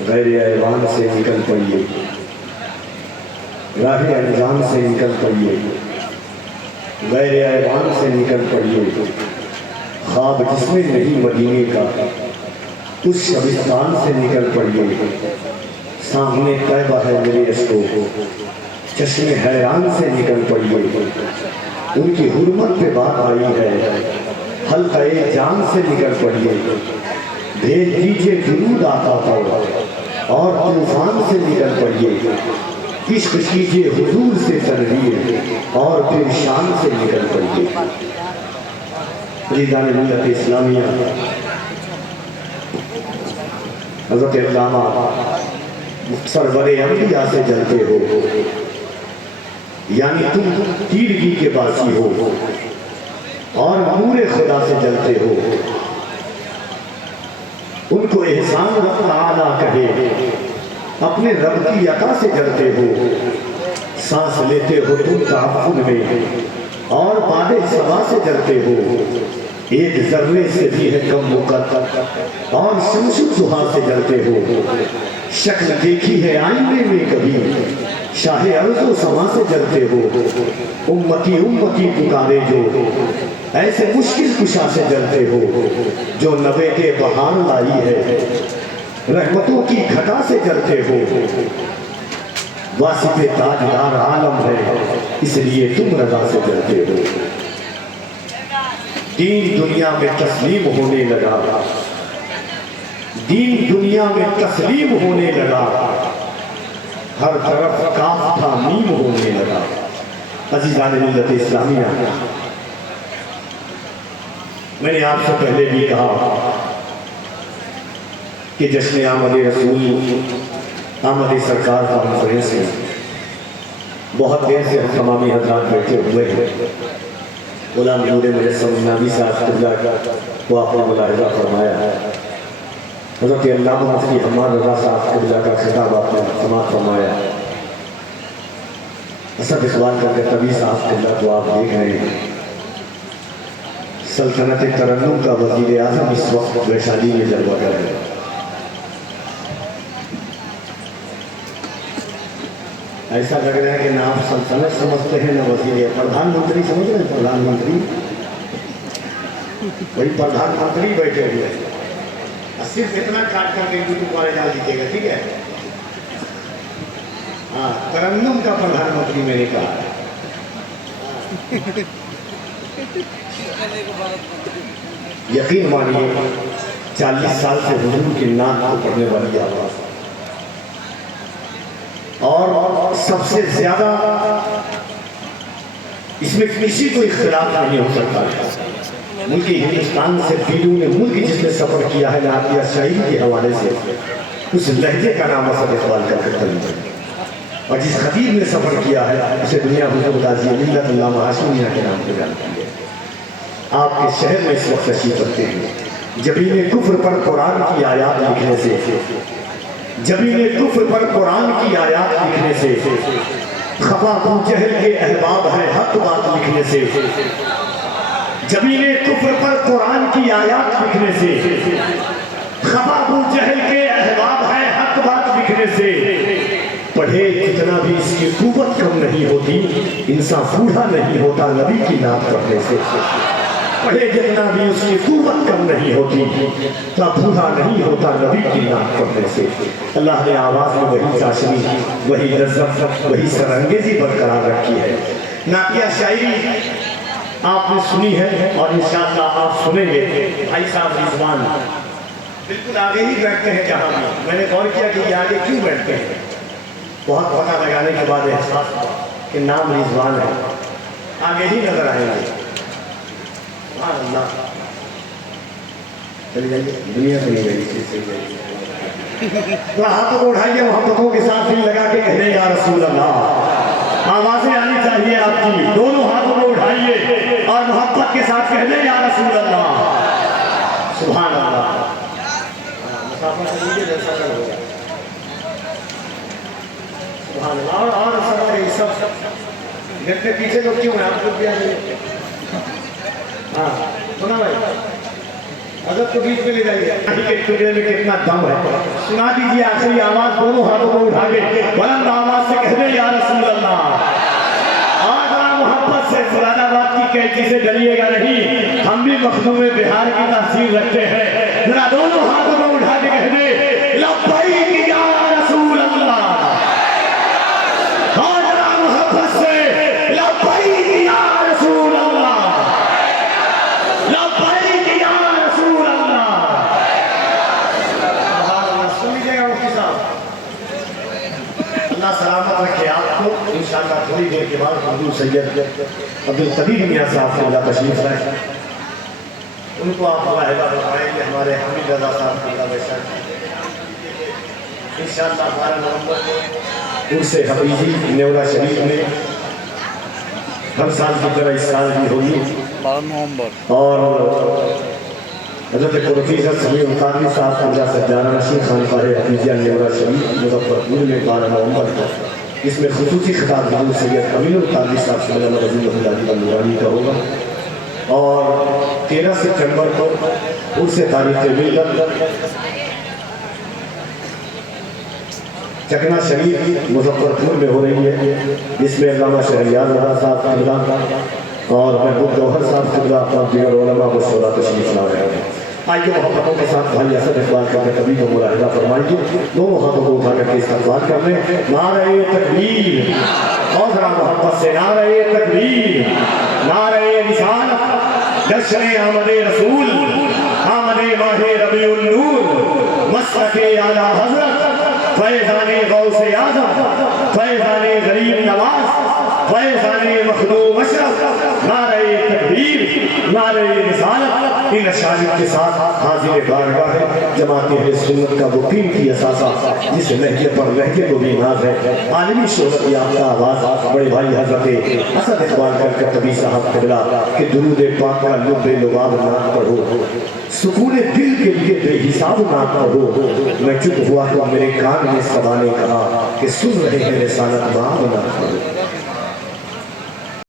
غیر ایوان سے نکل پڑیے، راہ انجام سے نکل پڑیے، غیر ایوان سے نکل پڑیے، خواب جس میں نہیں مدینے کا اس شبستان سے نکل پڑیے، سامنے طیبہ ہے میرے اشکو چشم حیران سے نکل پڑیے، ان کی حرمت پہ بات آئی ہے حلقہ جان سے نکل پڑیے، بھیج دیجئے درود آقا پر اور طوفان سے نکل پڑیے، عشق کیجئے حضور سے تنویر اور پھر شان سے نکل پڑیے۔ عزیزان ملت اسلامیہ، حضرت علامہ سرور انبیاء سے جلتے ہو، یعنی تم تیرگی کے باسی ہو اور نور خدا سے جلتے ہو، ان کو احسان رب تعالیٰ کہے، اپنے رب کی عطا سے جلتے ہو، سانس لیتے ہو تم تعفن میں اور باد صبا سے جلتے ہو، ایک ذرے سے بھی ہے کم مقدر اور شمس الضحیٰ سے جلتے ہو، شکل دیکھی ہے آئینے میں کبھی شاہ ارض و سما سے جلتے ہو، امتی امتی پکارے جو ایسے مشکل کشا سے جلتے ہو، جو نبے کے بہار لائی ہے رحمتوں کی گھٹا سے جلتے ہو، واسف تاجدار عالم ہے اس لیے تم رضا سے جلتے ہو، دین دنیا میں تسلیم ہونے لگا، دین دنیا میں تسلیم ہونے لگا، ہر طرف کاف تھا میم ہونے لگا۔ عزیزان ملت اسلامیہ، میں نے آپ سے پہلے بھی کہا کہ جشن آمد رسول، آمد سرکار کانفرنس میں بہت دیر سے ہم تمامی حضرات بیٹھے ہوئے ہیں۔ غلام نور مجسم نبی صاحب قبلہ کو آپ نے ملاحظہ فرمایا ہے، حضرت علامہ مفتی حماد رضا صاحب قبلہ کا خطاب آپ نے سماعت فرمایا ہے، اسد اقبال کا طبی صاحب قبلہ کو آپ دیکھ رہے ہیں، سلطنت ترنم کا وزیر اعظم اس وقت ویشالی میں جلوہ گر ہے۔ ایسا لگ رہا ہے کہ نہ آپ سلطنت سمجھتے ہیں نہ وزیر، پردھان منتری سمجھ رہے ہیں؟ پردھان منتری، وہی پردھان منتری بیٹھے ہوئے ہیں، صرف اتنا کاٹ کر کے یوٹیوب والے ڈال دیجیے گا، ٹھیک ہے؟ ہاں، ترنم کا پردھان منتری میں نے کہا۔ یقین مانیے 40 سال سے حضور کی نعت کو پڑھنے والی آواز، اور سب سے زیادہ اس میں کسی کو اختلاف نہیں ہو سکتا ہے، ملکی ہندوستان سے بیرون ملک جس نے سفر کیا ہے نعتیہ شاعری کے حوالے سے، اس لہجے کا نام اسد اقبال کا خطبہ ہے، اور جس خطیب نے سفر کیا ہے اسے دنیا حضور غازی ملت علامہ ہاشمی میاں کے نام سے جانتی ہے۔ آپ کے شہر میں اس وقت تشریف رکھتے ہیں، جبین کفر پر قرآن کی آیات لکھنے سے، جبین کفر پر قرآن کی آیات لکھنے سے، خفا ابو جہل کے احباب ہیں حق بات لکھنے سے، جبین کفر پر قرآن کی آیات لکھنے سے، خفا ابو جہل کے احباب ہیں حق بات لکھنے سے، پڑھے جتنا بھی اس کی قوت کم نہیں ہوتی، انسان بوڑھا نہیں ہوتا نبی کی نعت پڑھنے سے، پڑھے جتنا بھی اس کی قوت کم نہیں ہوتی، تا بوڑھا نہیں ہوتا نبی کی نعت پڑھنے سے۔ اللہ نے آواز میں وہی چاشنی، وہی لذت، وہی سرانگیزی برقرار رکھی ہے۔ نعتیہ شاعری آپ نے سنی ہے اور انشاءاللہ آپ سنیں گے۔ بھائی صاحب رضوان بالکل آگے ہی بیٹھتے ہیں جہاں بھی، میں نے غور کیا کہ یہ آگے کیوں بیٹھتے ہیں، بہت پتہ لگانے کے بعد احساس ہوا کہ نام رضوان ہے، آگے ہی نظر آئیں گے۔ سبحان اللہ، چلی جائیے دنیا سے نہیں گئی چیز سے گئی، تو ہاتھوں کو اٹھائیے محبتوں کے ساتھ دل لگا کے کہنے یا رسول اللہ، آوازیں آنی چاہیے آپ کی، دونوں ہاتھوں کو اٹھائیے اور محبت کے ساتھ کہنے یا رسول اللہ۔ سبحان اللہ، مسافر سے مجھے جیسا کر ہو گیا، سبحان اللہ۔ اور سب گھر پیچھے لوگ کیوں ہیں، آپ لوگ بھی آ جائیے۔ ہاں سنا بھائی، حضرت کو بیچ میں لے جائیے کے ٹکڑے میں کتنا دم ہے سنا دیجیے آخری آواز دونوں ہاتھوں کو اٹھا کے بلند آواز سے کہہ دے یا رسول اللہ آج محبت سے مراد آباد کی قینچی سے ڈریے گا نہیں ہم بھی مخدوم بہار کی تحصیل رکھتے ہیں ذرا دونوں ہاتھوں کو اٹھا کے کہہ دے لبیک یا رسول اللہ آج محبت سے لبیک یا رسول اللہ لبیک یا رسول اللہ سن لیجیے گا مفتی صاحب اللہ سلامت رکھے آپ کو انشاءاللہ تھوڑی دیر کے بعد حضور سید عبدالقدیر میاں صاحب سے اللہ تشریف لائے ان کو آپ ملاحظہ فرمائیں گے ہمارے حمید رضا صاحب کی اللہ بشر انشاءاللہ 12 نومبر کو عرس حبیبی نیورہ شریف میں ہر سال کی طرح اس سال بھی ہوگی 12 نومبر اور حضرت پروفیسر سمیع القادری صاحب خواجہ سجادہ نشین خانقاہ حفیظیہ نیورہ شریف مظفرپور میں 12 نومبر کو اس میں خصوصی خطاب حضور سید امین القادری صاحب صلی اللہ علیہ وسلم کا ہوگا اور 13 ستمبر کو عرس تاریخ ملت چکنا شریف مظفرپور میں ہو رہی ہے جس میں علامہ شہریار رضا صاحب قبلہ اور محبوب جوہر صاحب قبلہ اور دیگر علماء و شعراء تشریف لا رہے ہیں آئیے محبتوں کے ساتھ بھائی اسد اقبال کا کبھی کو ملاحظہ فرمائیے دونوں ہاتھوں کو اٹھا کر کے استقبال کر لیں نعرہ تکبیر اور ذرا محبت سے نعرہ تکبیر نعرہ رسالت جشن آمد رسول آمد ماہ ربیع النور مسلک اعلیٰ حضرت فیضان غوث اعظم فیضان غریب نواز فیضان مخدوم اشرف نعرہ تکبیر نعرہ رسالت ان اشعار کے ساتھ حاضر بارگاہ ہے جماعت اہل سنت کا وہ قیمتی اثاثہ جس لہجے پر لہجے کو بھی ناز ہے عالمی شہرت یافتہ آواز بڑے بھائی حضرت اسد اقبال کرکٹبی صاحب قبلہ کہ درود پاک کا لب لباب نام پڑھو سکون دل کے لیے بے حساب نام پڑھو میں چپ ہوا تو میرے کان میں صدا نے کہا کہ سن رہے ہیں رسالت نام نہ پڑھو